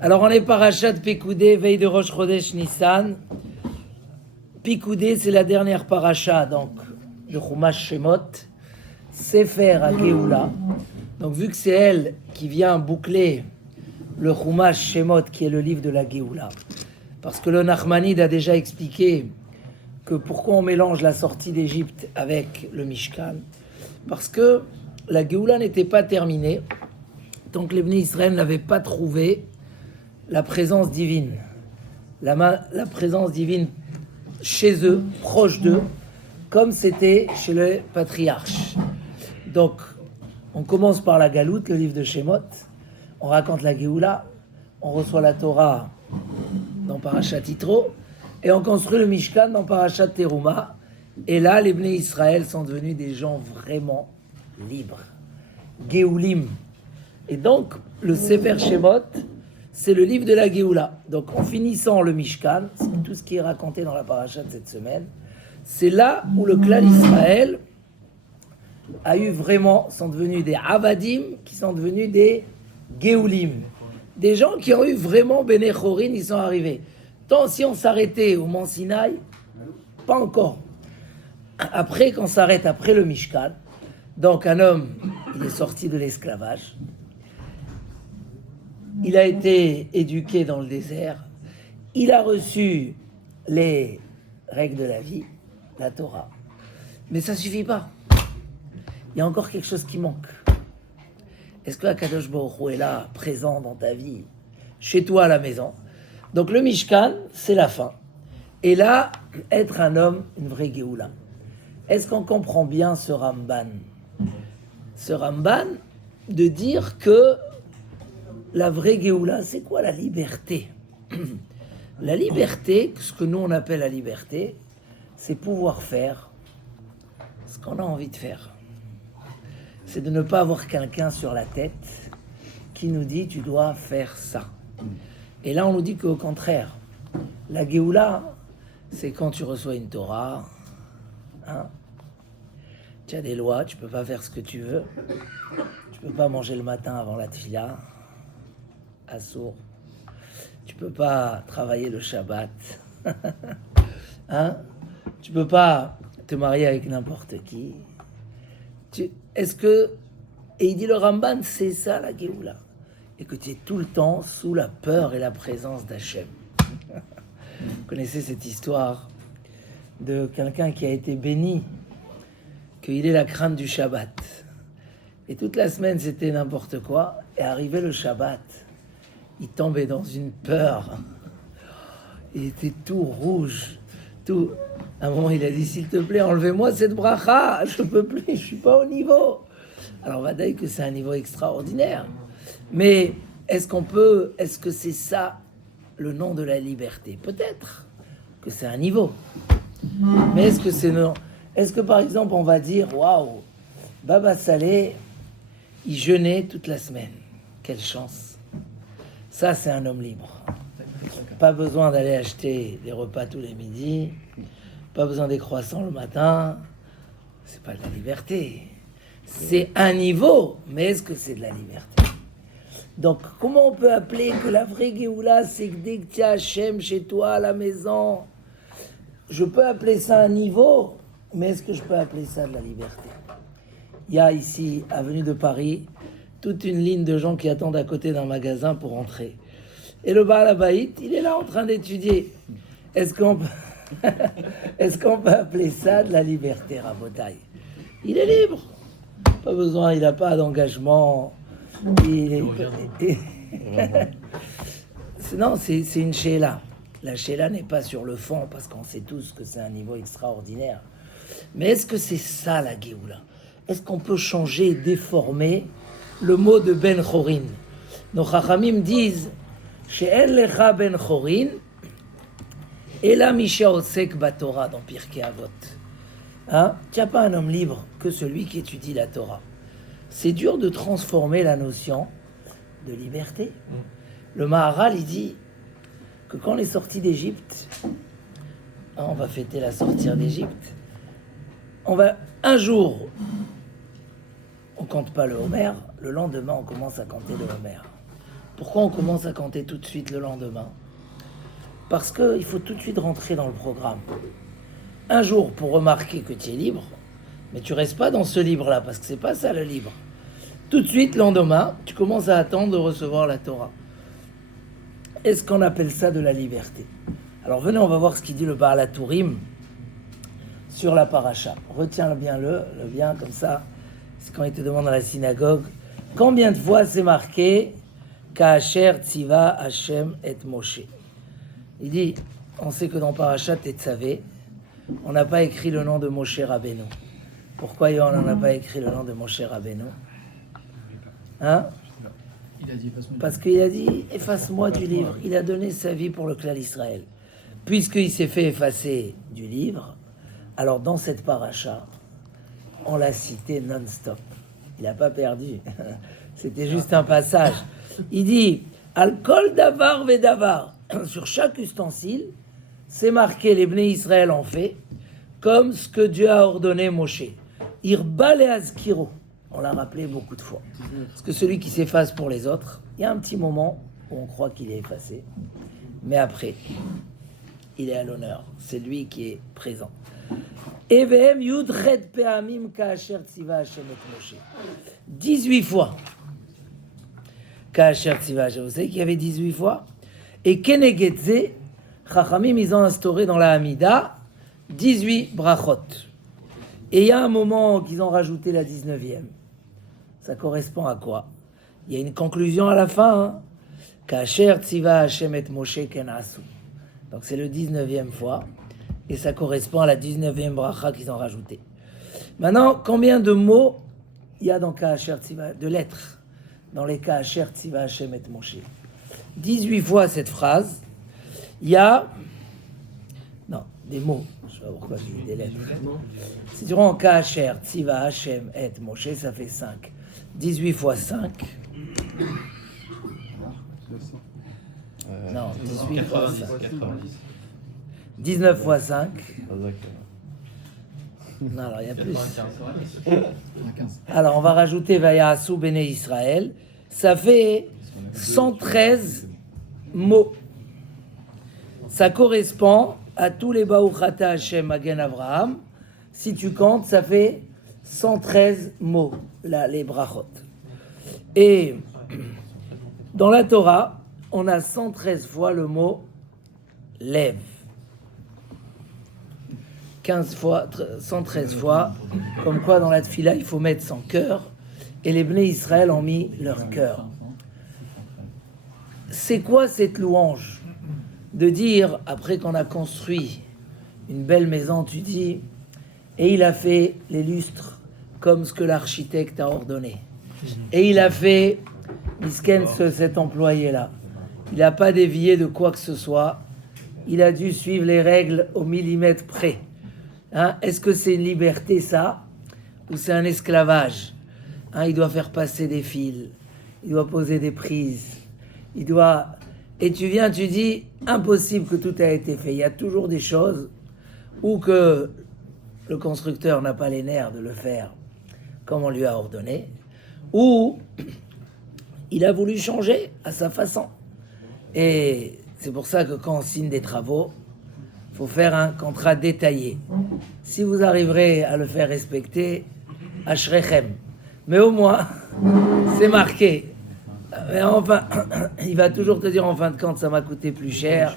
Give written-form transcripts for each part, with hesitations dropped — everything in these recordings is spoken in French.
Alors on est parachat Pekoudé, veille de Rosh Chodesh Nissan. Pekoudé, c'est la dernière paracha donc de Chumash Shemot, Sefer à Géoula. Donc vu que c'est elle qui vient boucler le Chumash Shemot, qui est le livre de la Géoula, parce que le Nachmanide a déjà expliqué que pourquoi on mélange la sortie d'Égypte avec le Mishkan, parce que la Géoula n'était pas terminée tant que les Bnei Israël n'avaient pas trouvé la présence divine, la présence divine chez eux, proche d'eux, comme c'était chez le patriarche. Donc, on commence par la Galoute, le livre de Shemot, on raconte la Géoula, on reçoit la Torah dans Parashat Yitro, et on construit le Mishkan dans Parashat Teruma, et là, les Bnei Israël sont devenus des gens vraiment libres, Géoulim. Et donc, le Sefer Shemot, c'est le livre de la Géoula. Donc, en finissant le Mishkan, c'est tout ce qui est raconté dans la paracha de cette semaine, c'est là où le clan Israël a eu vraiment, sont devenus des Avadim, qui sont devenus des Géoulim. Des gens qui ont eu vraiment Béné Chorin, ils sont arrivés. Tant si on s'arrêtait au Mont Sinaï, pas encore. Après, quand on s'arrête après le Mishkan, donc un homme, il est sorti de l'esclavage, il a été éduqué dans le désert, il a reçu les règles de la vie, la Torah. Mais ça ne suffit pas. Il y a encore quelque chose qui manque. Est-ce que Akadosh Baruch Hu est là, présent dans ta vie, chez toi à la maison? Donc le Mishkan, c'est la fin. Et là, être un homme, une vraie Géoula. Est-ce qu'on comprend bien ce Ramban? Ce Ramban, de dire que la vraie Géoula, c'est quoi la liberté? La liberté, ce que nous on appelle la liberté, c'est pouvoir faire ce qu'on a envie de faire. C'est de ne pas avoir quelqu'un sur la tête qui nous dit tu dois faire ça. Et là on nous dit qu'au contraire, la Géoula, c'est quand tu reçois une Torah, hein, tu as des lois, tu peux pas faire ce que tu veux, tu peux pas manger le matin avant la tfila, assour. Tu peux pas travailler le Shabbat. Hein? Tu peux pas te marier avec n'importe qui. Est-ce que... Et il dit le Ramban, c'est ça la Géoula. Et que tu es tout le temps sous la peur et la présence d'Hachem. Vous connaissez cette histoire de quelqu'un qui a été béni, qu'il ait la crainte du Shabbat. Et toute la semaine, c'était n'importe quoi. Et arrivé le Shabbat, il tombait dans une peur. Il était tout rouge. Tout. À un moment, il a dit, s'il te plaît, enlevez-moi cette bracha. Je peux plus, je suis pas au niveau. Alors, on va dire que c'est un niveau extraordinaire. Mais est-ce que c'est ça le nom de la liberté? Peut-être que c'est un niveau. Mais est-ce que c'est non? Est-ce que, par exemple, on va dire, waouh, Baba Saleh, il jeûnait toute la semaine. Quelle chance. Ça, c'est un homme libre. Pas besoin d'aller acheter des repas tous les midis. Pas besoin des croissants le matin. C'est pas de la liberté. C'est un niveau, mais est-ce que c'est de la liberté? Donc, comment on peut appeler que la vraie Géoula, c'est que dès que tu as Hachem chez toi à la maison, je peux appeler ça un niveau, mais est-ce que je peux appeler ça de la liberté? Il y a ici, avenue de Paris, toute une ligne de gens qui attendent à côté d'un magasin pour entrer. Et le Baal Habayit, il est là en train d'étudier. Est-ce qu'on peut appeler ça de la liberté, Rabotai? Il est libre. Pas besoin, il n'a pas d'engagement. Non, c'est une Sheila. La Sheila n'est pas sur le fond, parce qu'on sait tous que c'est un niveau extraordinaire. Mais est-ce que c'est ça la Géoula? Est-ce qu'on peut changer et déformer le mot de Ben Chorin? Nos Chachamim disent She'en lecha Ben Chorin Ela Misha Osek Batorah dans Pirkei Avot. Hein? Tu n'as pas un homme libre que celui qui étudie la Torah. C'est dur de transformer la notion de liberté. Le Maharal, il dit que quand on est sorti d'Égypte, on va fêter la sortie d'Égypte, un jour, on compte pas le Homer, le lendemain, on commence à compter le Homer. Pourquoi on commence à compter tout de suite le lendemain? Parce qu'il faut tout de suite rentrer dans le programme. Un jour pour remarquer que tu es libre, mais tu restes pas dans ce livre-là, parce que c'est pas ça le livre. Tout de suite, lendemain, tu commences à attendre de recevoir la Torah. Est-ce qu'on appelle ça de la liberté? Alors venez, on va voir ce qu'il dit le Baal HaTurim sur la paracha. Retiens bien le bien comme ça. C'est quand il te demande à la synagogue, combien de fois c'est marqué Ka'asher Tziva Hashem et Moshe? Il dit, on sait que dans Parashat Tetzavé, on n'a pas écrit le nom de Moshe Rabbeinu. Pourquoi on n'a pas écrit le nom de Moshe Rabbeinu? Hein? Parce qu'il a dit, efface-moi du livre. Il a donné sa vie pour le clan d'Israël. Puisqu'il s'est fait effacer du livre, alors dans cette paracha, on l'a cité non-stop. Il n'a pas perdu. C'était juste un passage. Il dit, Al-Kol Davar Vedavar. Sur chaque ustensile, c'est marqué, les Bnei Israël ont fait, comme ce que Dieu a ordonné Moshe. Irba le Azkiro. On l'a rappelé beaucoup de fois. Parce que celui qui s'efface pour les autres, il y a un petit moment où on croit qu'il est effacé. Mais après, il est à l'honneur. C'est lui qui est présent. EVM Yudred Peamim Ka'asher Tziva Hashem et Moshe. 18 fois. Ka'asher Tziva Hashem. Vous savez qu'il y avait 18 fois. Et Kenegedze, Chachamim, ils ont instauré dans la Hamida 18 brachot. Et il y a un moment qu'ils ont rajouté la 19e. Ça correspond à quoi? Il y a une conclusion à la fin. Ka'asher Tziva Hashem et Moshe ken asu. Donc c'est le 19e fois. Et ça correspond à la 19e bracha qu'ils ont rajouté. Maintenant, combien de mots il y a dans Ka'asher Tziva, de lettres, dans les Ka'asher Tziva Hashem et Moshe? 18 fois cette phrase. Il y a... Non, des mots. Je sais pas pourquoi je dis des lettres. Si tu rends Ka'asher Tziva Hashem et Moshe, ça fait 5. 18 fois 5. Non, 18 fois 5. 19 fois 5. Non, alors il y a plus. Alors on va rajouter Vayasu Bene Israël. Ça fait 113 mots. Ça correspond à tous les Baruchata Hashem Magen Avraham. Si tu comptes, ça fait 113 mots, là, les brachot. Et dans la Torah, on a 113 fois le mot lève. 15 fois, 113 fois, comme quoi dans la tfila, il faut mettre son cœur, et les Bnei Israël ont mis leur cœur. C'est quoi cette louange? De dire, après qu'on a construit une belle maison, tu dis, et il a fait les lustres comme ce que l'architecte a ordonné. Et il a fait, Misken, cet employé-là. Il n'a pas dévié de quoi que ce soit. Il a dû suivre les règles au millimètre près. Hein? Est-ce que c'est une liberté, ça? Ou c'est un esclavage? Hein, il doit faire passer des fils. Il doit poser des prises. Il doit... Et tu viens, tu dis, impossible que tout a été fait. Il y a toujours des choses où que le constructeur n'a pas les nerfs de le faire comme on lui a ordonné, ou il a voulu changer à sa façon. Et c'est pour ça que quand on signe des travaux, il faut faire un contrat détaillé. Si vous arriverez à le faire respecter, ashrechem. Mais au moins, c'est marqué. Mais enfin, il va toujours te dire en fin de compte, ça m'a coûté plus cher.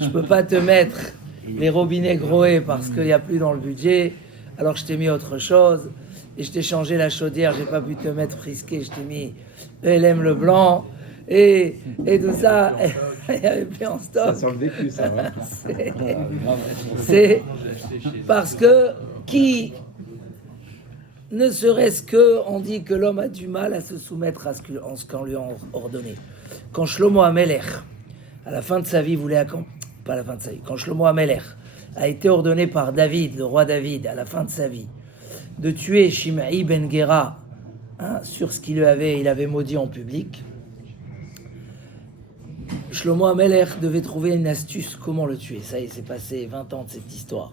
Je peux pas te mettre les robinets groés parce qu'il n'y a plus dans le budget. Alors je t'ai mis autre chose. Et je t'ai changé la chaudière, j'ai pas pu te mettre frisqué. Je t'ai mis LM le blanc. Et tout ça, il n'y avait plus en stock. Ça sent le vécu, ça. Ouais. C'est parce que qui... Ne serait-ce que, on dit que l'homme a du mal à se soumettre à ce qu'on lui a ordonné. Quand Shlomo HaMelech, à la fin de sa vie, voulait pas à la fin de sa vie, quand Shlomo HaMelech a été ordonné par David, le roi David, à la fin de sa vie, de tuer Shimei ben Gera, sur ce qu'il avait maudit en public, Shlomo HaMelech devait trouver une astuce comment le tuer. Ça y est, c'est passé 20 ans de cette histoire.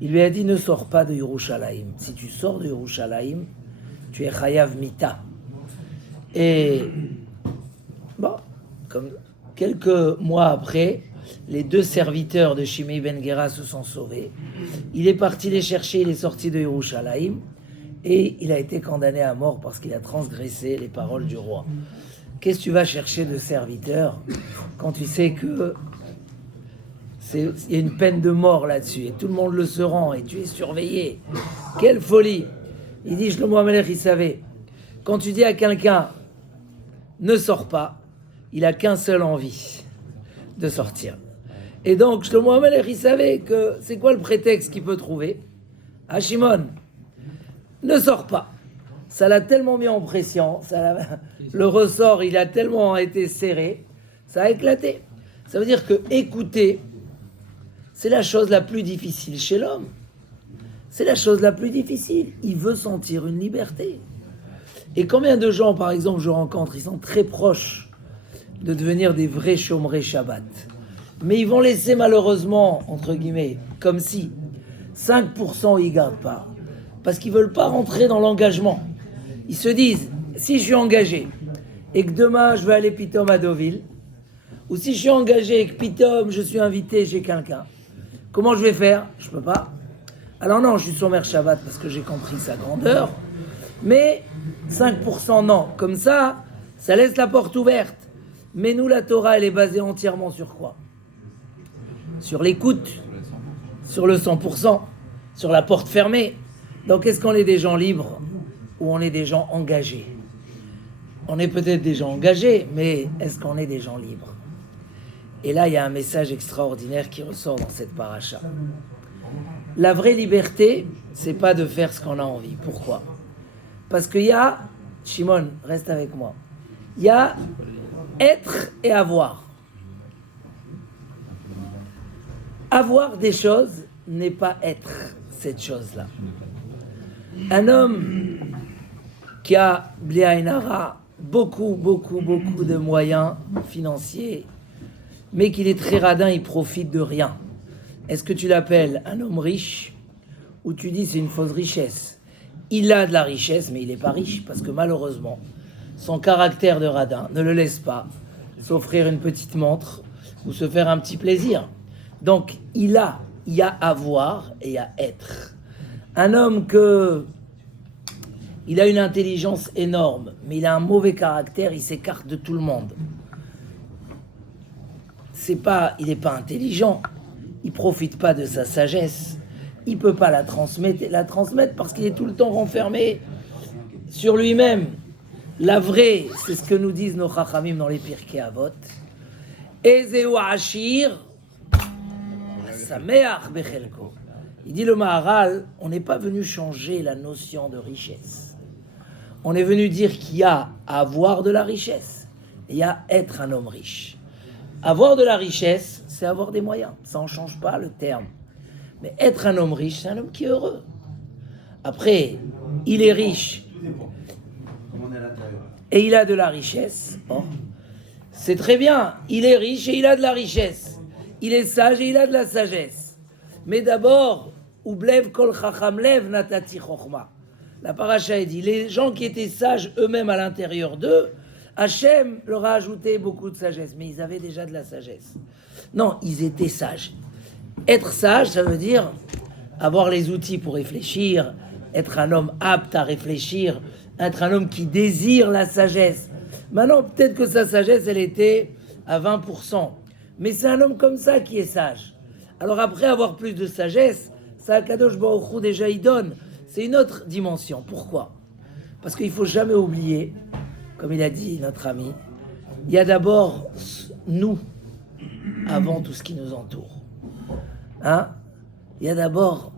Il lui a dit, ne sors pas de Yerushalayim. Si tu sors de Yerushalayim, tu es Chayav Mita. Et bon, comme quelques mois après, les 2 serviteurs de Shimei Ben Gera se sont sauvés. Il est parti les chercher, il est sorti de Yerushalayim et il a été condamné à mort parce qu'il a transgressé les paroles du roi. Qu'est-ce que tu vas chercher de serviteurs quand tu sais que il y a une peine de mort là-dessus et tout le monde le se rend et tu es surveillé? Quelle folie! Il dit Shlomo HaMelech, il savait. Quand tu dis à quelqu'un ne sors pas, il a qu'un seul envie, de sortir. Et donc Shlomo HaMelech, il savait que c'est quoi le prétexte qu'il peut trouver? Ah, Shimon, ne sors pas. Ça l'a tellement mis en pression, le ressort, il a tellement été serré, ça a éclaté. Ça veut dire que écouter, c'est la chose la plus difficile chez l'homme. C'est la chose la plus difficile. Il veut sentir une liberté. Et combien de gens, par exemple, je rencontre, ils sont très proches de devenir des vrais chômeurs Shabbat. Mais ils vont laisser malheureusement, entre guillemets, comme si 5% ils ne gardent pas. Parce qu'ils ne veulent pas rentrer dans l'engagement. Ils se disent, si je suis engagé et que demain je vais aller pitom à Deauville, ou si je suis engagé et que pitom je suis invité chez quelqu'un, comment je vais faire? Je ne peux pas. Alors non, je suis chômeur Shabbat parce que j'ai compris sa grandeur, mais 5% non. Comme ça laisse la porte ouverte. Mais nous, la Torah, elle est basée entièrement sur quoi? Sur l'écoute, sur le 100%, sur la porte fermée. Donc, est-ce qu'on est des gens libres ou on est des gens engagés? On est peut-être des gens engagés, mais est-ce qu'on est des gens libres? Et là, il y a un message extraordinaire qui ressort dans cette paracha. La vraie liberté, c'est pas de faire ce qu'on a envie. Pourquoi? Parce qu'il y a, Shimon, reste avec moi, il y a être et avoir. Avoir des choses n'est pas être cette chose-là. Un homme qui a, bli ayin hara, beaucoup de moyens financiers, mais qu'il est très radin, il profite de rien. Est-ce que tu l'appelles un homme riche ou tu dis c'est une fausse richesse? Il a de la richesse, mais il n'est pas riche parce que malheureusement, son caractère de radin ne le laisse pas s'offrir une petite montre ou se faire un petit plaisir. Donc, il y a avoir et il y a être. Un homme il a une intelligence énorme, mais il a un mauvais caractère, il s'écarte de tout le monde. Il n'est pas intelligent, il profite pas de sa sagesse, il peut pas la transmettre parce qu'il est tout le temps renfermé sur lui-même. La vraie, c'est ce que nous disent nos chachamim dans les Pirkei Avot. Ezeu ashir, sameach bechelko. Il dit le Maharal, on n'est pas venu changer la notion de richesse. On est venu dire qu'il y a à avoir de la richesse et il y a être un homme riche. Avoir de la richesse, c'est avoir des moyens. Ça n'en change pas le terme. Mais être un homme riche, c'est un homme qui est heureux. Après, il est riche et il a de la richesse. Bon, c'est très bien. Il est riche et il a de la richesse. Il est sage et il a de la sagesse. Mais d'abord, Ublev kol chacham lev natati chochma. La paracha dit, les gens qui étaient sages eux-mêmes à l'intérieur d'eux, Hachem leur a ajouté beaucoup de sagesse, mais ils avaient déjà de la sagesse. Non, ils étaient sages. Être sage, ça veut dire avoir les outils pour réfléchir, être un homme apte à réfléchir, être un homme qui désire la sagesse. Maintenant, peut-être que sa sagesse, elle était à 20%. Mais c'est un homme comme ça qui est sage. Alors après avoir plus de sagesse, ça, Kadosh Baruch Hu, déjà, il donne. C'est une autre dimension. Pourquoi? Parce qu'il ne faut jamais oublier, comme il a dit notre ami, il y a d'abord nous, avant tout ce qui nous entoure. Il y a d'abord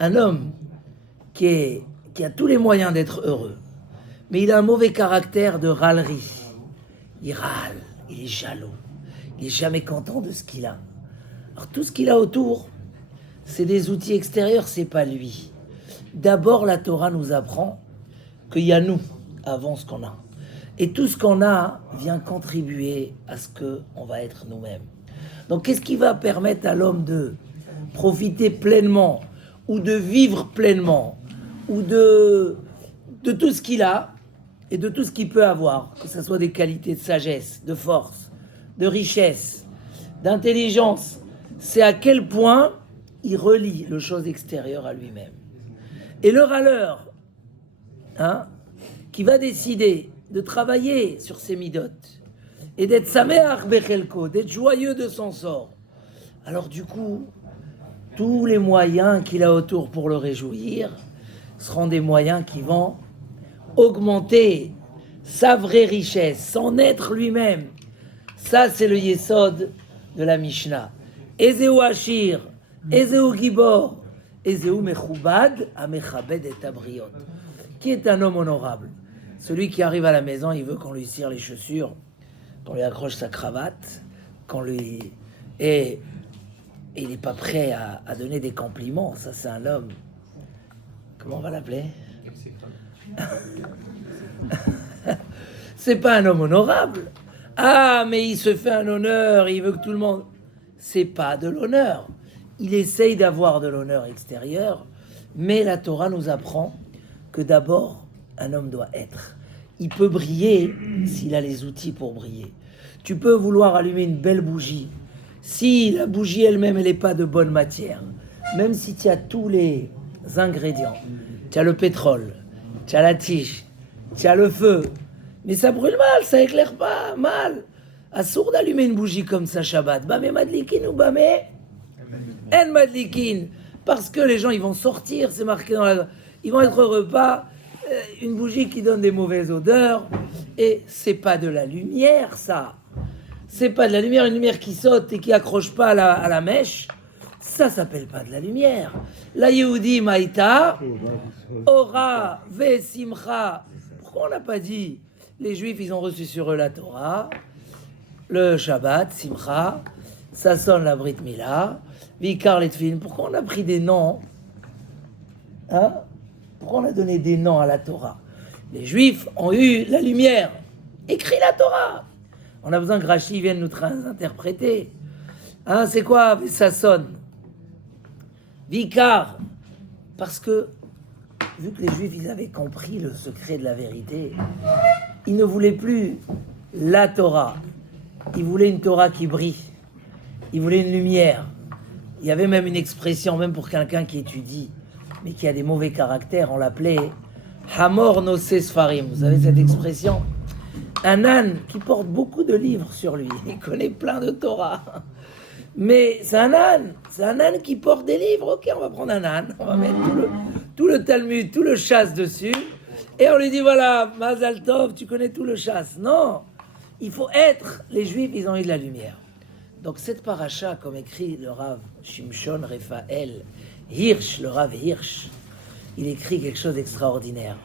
un homme qui a tous les moyens d'être heureux, mais il a un mauvais caractère de râlerie. Il râle, il est jaloux, il n'est jamais content de ce qu'il a. Alors tout ce qu'il a autour, c'est des outils extérieurs, c'est pas lui. D'abord, la Torah nous apprend qu'il y a nous avant ce qu'on a. Et tout ce qu'on a vient contribuer à ce qu'on va être nous-mêmes. Donc, qu'est-ce qui va permettre à l'homme de profiter pleinement ou de vivre pleinement ou de tout ce qu'il a et de tout ce qu'il peut avoir, que ce soit des qualités de sagesse, de force, de richesse, d'intelligence, c'est à quel point il relie le chose extérieure à lui-même. Et le râleur, qui va décider de travailler sur ses midotes et d'être sameach bechelko, d'être joyeux de son sort, alors du coup, tous les moyens qu'il a autour pour le réjouir seront des moyens qui vont augmenter sa vraie richesse, son être lui-même. Ça, c'est le yesod de la Mishnah. Ezeu Ashir, Ezeu Gibor, Ezeu Mechubad, Amechabed et Abriot. Qui est un homme honorable? Celui qui arrive à la maison, il veut qu'on lui cire les chaussures, qu'on lui accroche sa cravate, qu'on lui... Et il n'est pas prêt à donner des compliments. Ça, c'est un homme. Comment on va l'appeler? C'est pas un homme honorable. Ah, mais il se fait un honneur, il veut que tout le monde... C'est pas de l'honneur. Il essaye d'avoir de l'honneur extérieur, mais la Torah nous apprend que d'abord, un homme doit être. Il peut briller s'il a les outils pour briller. Tu peux vouloir allumer une belle bougie. Si la bougie elle-même, elle n'est pas de bonne matière, même si tu as tous les ingrédients, tu as le pétrole, tu as la tige, tu as le feu, mais ça brûle mal, ça éclaire pas mal. Assourd d'allumer une bougie comme ça Shabbat. Bamé madlikin ou bamé en madlikin. Parce que les gens, ils vont sortir, c'est marqué dans la... Ils vont être au repas, une bougie qui donne des mauvaises odeurs, et c'est pas de la lumière, ça. C'est pas de la lumière, une lumière qui saute et qui accroche pas à la mèche. Ça s'appelle pas de la lumière. La Yehudi Maïta, Ora, Ve Simcha. Pourquoi on n'a pas dit les Juifs, ils ont reçu sur eux la Torah, le Shabbat, Simcha, ça sonne la Brit Mila, Vikar Letfin. Pourquoi on a pris des noms? Pourquoi on a donné des noms à la Torah? Les Juifs ont eu la lumière. Écrit la Torah. On a besoin que Rashi vienne nous interpréter. C'est quoi ça sonne? Vikar. Parce que, vu que les Juifs, ils avaient compris le secret de la vérité, ils ne voulaient plus la Torah. Ils voulaient une Torah qui brille. Ils voulaient une lumière. Il y avait même une expression, même pour quelqu'un qui étudie, mais qui a des mauvais caractères, on l'appelait Hamor Nosé Sfarim. Vous savez cette expression? Un âne qui porte beaucoup de livres sur lui. Il connaît plein de Torah. Mais c'est un âne qui porte des livres. Ok, on va prendre un âne, on va mettre tout le Talmud, tout le chasse dessus, et on lui dit voilà, Mazal Tov, tu connais tout le chasse. Non, il faut être. Les Juifs, ils ont eu de la lumière. Donc cette paracha, comme écrit le Rav Shimshon Raphaël Hirsch, le Rav Hirsch, il écrit quelque chose d'extraordinaire.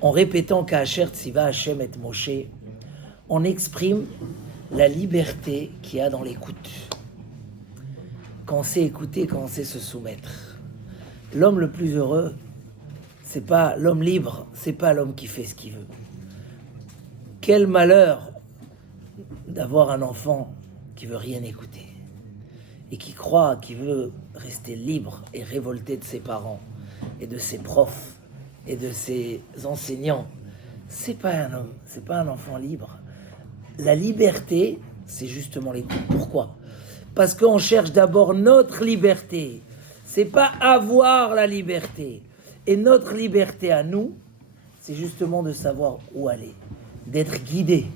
En répétant qu'Asher Tziva Hashem et Moshe, on exprime la liberté qu'il y a dans l'écoute. Quand on sait écouter, quand on sait se soumettre. L'homme le plus heureux, c'est pas l'homme libre, c'est pas l'homme qui fait ce qu'il veut. Quel malheur d'avoir un enfant qui veut rien écouter et qui croit qu'il veut rester libre et révolté de ses parents et de ses profs et de ses enseignants. C'est pas un homme, c'est pas un enfant libre. La liberté, c'est justement l'écoute. Pourquoi? Parce qu'on cherche d'abord notre liberté. C'est pas avoir la liberté. Et notre liberté à nous, c'est justement de savoir où aller, d'être guidé,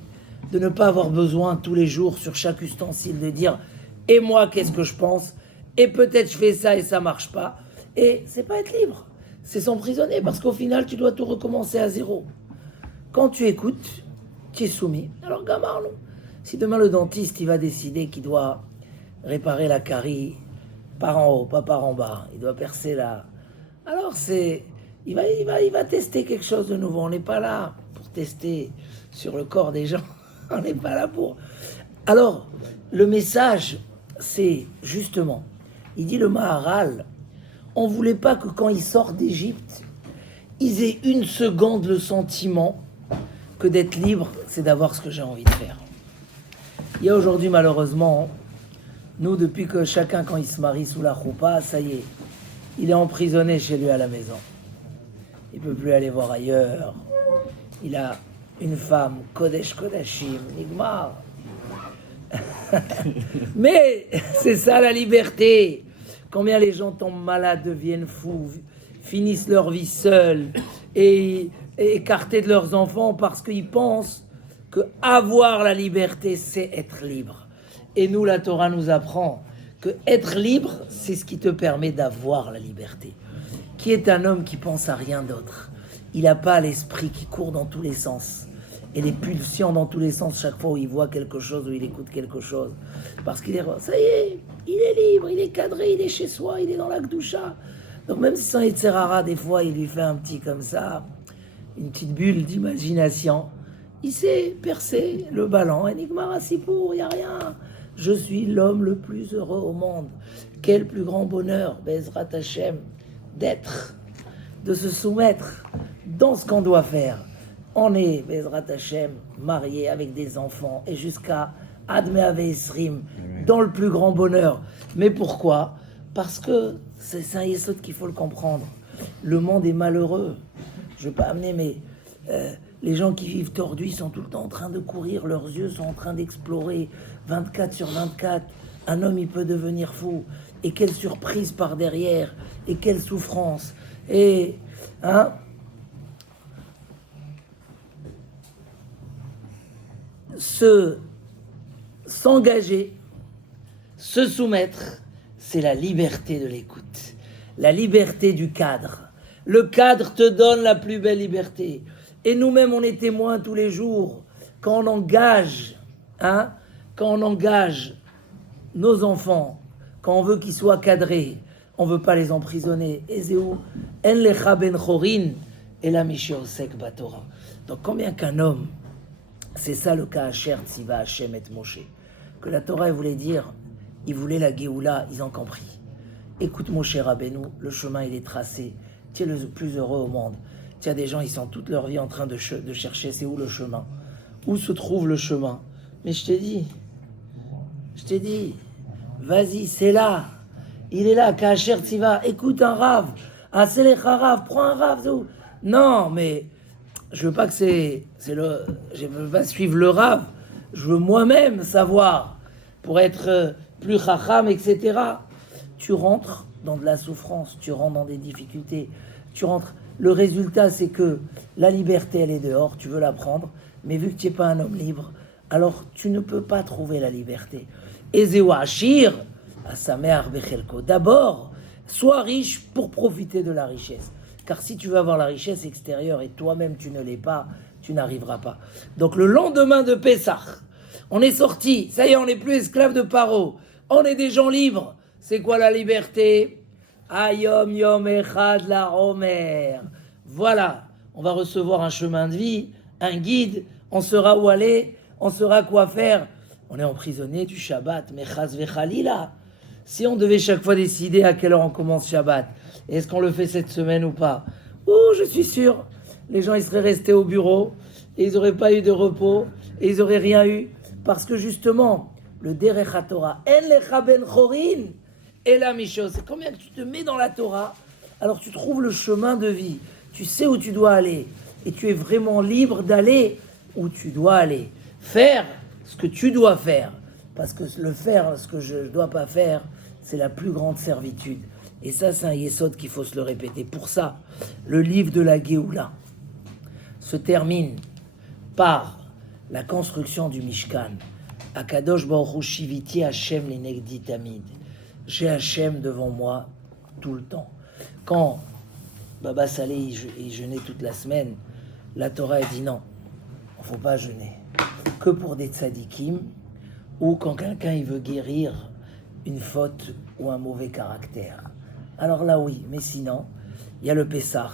de ne pas avoir besoin tous les jours sur chaque ustensile de dire « et moi, qu'est-ce que je pense ? Et peut-être je fais ça et ça marche pas. » Et c'est pas être libre, c'est s'emprisonner parce qu'au final, tu dois tout recommencer à zéro. Quand tu écoutes, tu es soumis. Alors, gamarlo, si demain le dentiste, il va décider qu'il doit réparer la carie par en haut, pas par en bas, il doit percer là. Alors il va tester quelque chose de nouveau. On n'est pas là pour tester sur le corps des gens. On n'est pas là pour... Alors, le message, c'est justement, il dit le Maharal, on ne voulait pas que quand ils sortent d'Égypte, ils aient une seconde le sentiment que d'être libre, c'est d'avoir ce que j'ai envie de faire. Il y a aujourd'hui, malheureusement, nous, depuis que chacun, quand il se marie sous la choupa, ça y est, il est emprisonné chez lui à la maison. Il ne peut plus aller voir ailleurs. Il a une femme, Kodesh Kodashim, Nigmar. Mais c'est ça la liberté. Combien les gens tombent malades, deviennent fous, finissent leur vie seuls et écartés de leurs enfants parce qu'ils pensent que avoir la liberté, c'est être libre. Et nous, la Torah nous apprend que être libre, c'est ce qui te permet d'avoir la liberté. Qui est un homme qui pense à rien d'autre? Il n'a pas l'esprit qui court dans tous les sens et les pulsions dans tous les sens chaque fois où il voit quelque chose, où il écoute quelque chose. Parce qu'il est, ça y est, il est libre, il est cadré, il est chez soi, il est dans la Gdoucha. Donc même si son Yetzerara, des fois, il lui fait un petit comme ça, une petite bulle d'imagination, il sait percer le ballon. Enigma Sipour, il n'y a rien. Je suis l'homme le plus heureux au monde. Quel plus grand bonheur, Bezrat Hashem, d'être, de se soumettre dans ce qu'on doit faire. On est, Bezrat Hashem, marié avec des enfants et jusqu'à Adme Esrim, dans le plus grand bonheur. Mais pourquoi? Parce que c'est un yesod qu'il faut le comprendre. Le monde est malheureux. Je ne vais pas amener, mais les gens qui vivent tordus sont tout le temps en train de courir, leurs yeux sont en train d'explorer 24 sur 24. Un homme, il peut devenir fou. Et quelle surprise par derrière, et quelle souffrance. Et, s'engager, se soumettre, c'est la liberté de l'écoute, la liberté du cadre. Le cadre te donne la plus belle liberté. Et nous-mêmes, on est témoins tous les jours quand on engage, nos enfants, quand on veut qu'ils soient cadrés, on ne veut pas les emprisonner. Ezeu, en lecha ben chorin, et la mishéosek batora. Donc combien qu'un homme, c'est ça le cas Asher Tziva Hashem et Moshe, que la Torah voulait dire, il voulait la Géoula, ils ont compris. Écoute Moshe Rabbeinu, le chemin il est tracé, tu es le plus heureux au monde. Tu as des gens, ils sont toute leur vie en train de chercher, c'est où le chemin? Où se trouve le chemin? Mais je t'ai dit, vas-y, c'est là. Il est là, Kacher Tziva, écoute un rave, un Selecha rave, prends un rave. Non, mais je veux pas que je veux pas suivre le rave, je veux moi-même savoir, pour être plus chacham, etc. Tu rentres dans de la souffrance, tu rentres dans des difficultés, le résultat c'est que la liberté elle est dehors, tu veux la prendre, mais vu que tu n'es pas un homme libre, alors tu ne peux pas trouver la liberté. Ezeu Ashir, Asameach Bechelko. D'abord, sois riche pour profiter de la richesse. Car si tu veux avoir la richesse extérieure et toi-même tu ne l'es pas, tu n'arriveras pas. Donc le lendemain de Pessah, on est sorti, ça y est, on n'est plus esclave de Paro, on est des gens libres. C'est quoi la liberté? Ayom Yom Echad la Omer. Voilà, on va recevoir un chemin de vie, un guide, on saura où aller, on saura quoi faire. On est emprisonné du Shabbat, mais Chaz Vechalila. Si on devait chaque fois décider à quelle heure on commence Shabbat, est-ce qu'on le fait cette semaine ou pas? Je suis sûr, les gens ils seraient restés au bureau et ils n'auraient pas eu de repos et ils n'auraient rien eu parce que justement, le Derech HaTorah, En Lecha Ben Chorin, et la Misho, c'est combien que tu te mets dans la Torah, alors tu trouves le chemin de vie, tu sais où tu dois aller et tu es vraiment libre d'aller où tu dois aller, faire ce que tu dois faire, parce que ce que je ne dois pas faire, c'est la plus grande servitude. Et ça, c'est un yesod qu'il faut se le répéter. Pour ça, le livre de la Géoula se termine par la construction du Mishkan. Akadosh Baruch Hu Shiviti Hashem Linegdi Tamid. J'ai Hashem devant moi tout le temps. Quand Baba Saleh il jeûnait toute la semaine, la Torah a dit non, il ne faut pas jeûner. Que pour des tzadikim, ou quand quelqu'un il veut guérir une faute ou un mauvais caractère. Alors là oui, mais sinon, il y a le Pessah.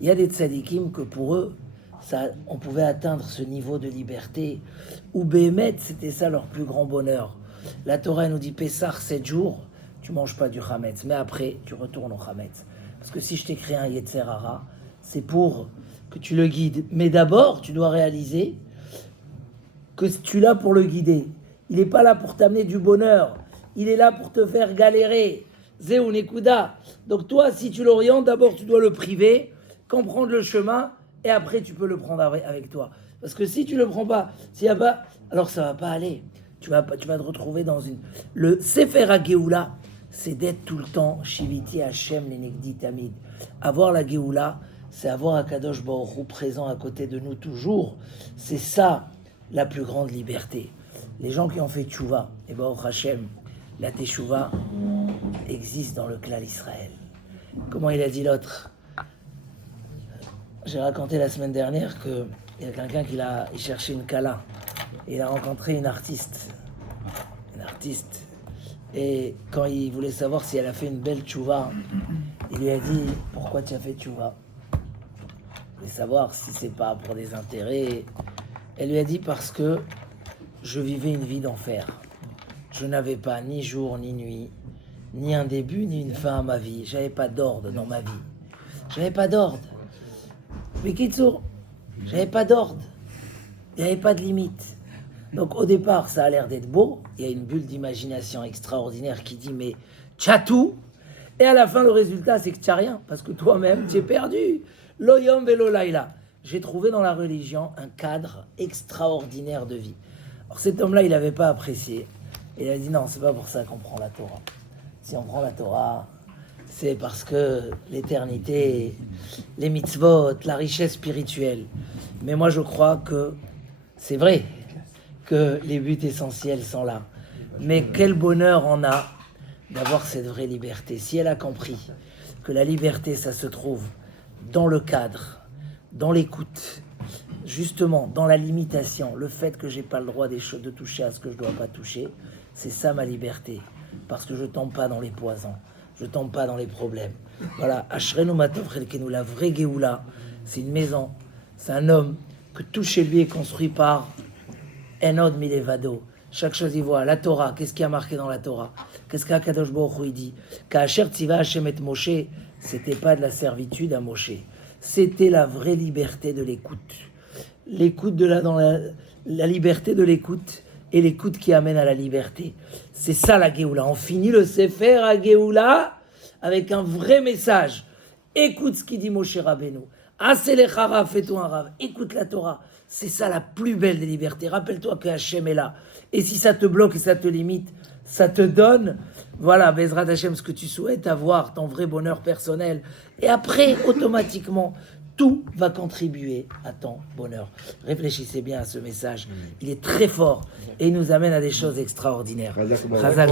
Il y a des tzadikim que pour eux, on pouvait atteindre ce niveau de liberté, où Béhémet, c'était ça leur plus grand bonheur. La Torah nous dit Pessah 7 jours, tu manges pas du Hametz, mais après, tu retournes au Hametz. Parce que si je t'ai créé un Yetzerara, c'est pour que tu le guides. Mais d'abord, tu dois réaliser que tu es là pour le guider. Il n'est pas là pour t'amener du bonheur. Il est là pour te faire galérer. Zéou Nekuda. Donc toi, si tu l'orientes, d'abord tu dois le priver, comprendre le chemin, et après tu peux le prendre avec toi. Parce que si tu le prends pas, s'il y a pas, alors ça va pas aller. Tu vas te retrouver dans une... Le Sefer HaGeoula, c'est d'être tout le temps Shiviti Hashem Lenegdi Tamid. Avoir la Geoula, c'est avoir Akadosh Baruch Hu présent à côté de nous toujours. C'est ça la plus grande liberté. Les gens qui ont fait Tchouva, et Baruch Hashem, la Teshuvah existe dans le clan Israël. Comment il a dit l'autre? J'ai raconté la semaine dernière qu'il y a quelqu'un il cherchait une kala. Et il a rencontré une artiste. Et quand il voulait savoir si elle a fait une belle tchouva, il lui a dit « Pourquoi tu as fait tchouva ?» Il voulait savoir si c'est pas pour des intérêts. Elle lui a dit « Parce que je vivais une vie d'enfer. Je n'avais pas ni jour ni nuit, ni un début ni une fin à ma vie. J'avais pas d'ordre dans ma vie. J'avais pas d'ordre. Mais Kitsour, j'avais pas d'ordre. Il n'y avait pas de limite. Donc au départ, ça a l'air d'être beau. Il y a une bulle d'imagination extraordinaire qui dit mais tu as tout. Et à la fin, le résultat, c'est que tu n'as rien. Parce que toi-même, tu es perdu. L'oyom velo laïla. J'ai trouvé dans la religion un cadre extraordinaire de vie. Alors cet homme-là, il n'avait pas apprécié. Il a dit non, c'est pas pour ça qu'on prend la Torah. Si on prend la Torah, c'est parce que l'éternité, les mitzvot, la richesse spirituelle. Mais moi, je crois que c'est vrai que les buts essentiels sont là. Mais quel bonheur on a d'avoir cette vraie liberté. Si elle a compris que la liberté, ça se trouve dans le cadre, dans l'écoute, justement, dans la limitation, le fait que j'ai pas le droit de toucher à ce que je dois pas toucher, c'est ça ma liberté. Parce que je tombe pas dans les poisons, je tombe pas dans les problèmes. Voilà, Ashrenu Matov Chelkenu, la vraie Géoula, c'est une maison, c'est un homme que tout chez lui est construit par Enod Milevado. Chaque chose y voit. La Torah, qu'est-ce qui a marqué dans la Torah? Qu'est-ce qu'Akadosh Baruch Hu dit? Ka'asher tziva Hashem et Moshe, c'était pas de la servitude à Moshe. C'était la vraie liberté de l'écoute. L'écoute la liberté de l'écoute et l'écoute qui amène à la liberté. C'est ça la Géoula. On finit le Sefer à Géoula avec un vrai message. Écoute ce qu'il dit Moshe Rabbeinu. Aselecha Rav, fais-toi un Rav. Écoute la Torah. C'est ça la plus belle des libertés. Rappelle-toi que Hachem est là. Et si ça te bloque et ça te limite, ça te donne, voilà, Bezrat Hachem, ce que tu souhaites avoir, ton vrai bonheur personnel. Et après, automatiquement, tout va contribuer à ton bonheur. Réfléchissez bien à ce message. Il est très fort et il nous amène à des choses extraordinaires. Chazak.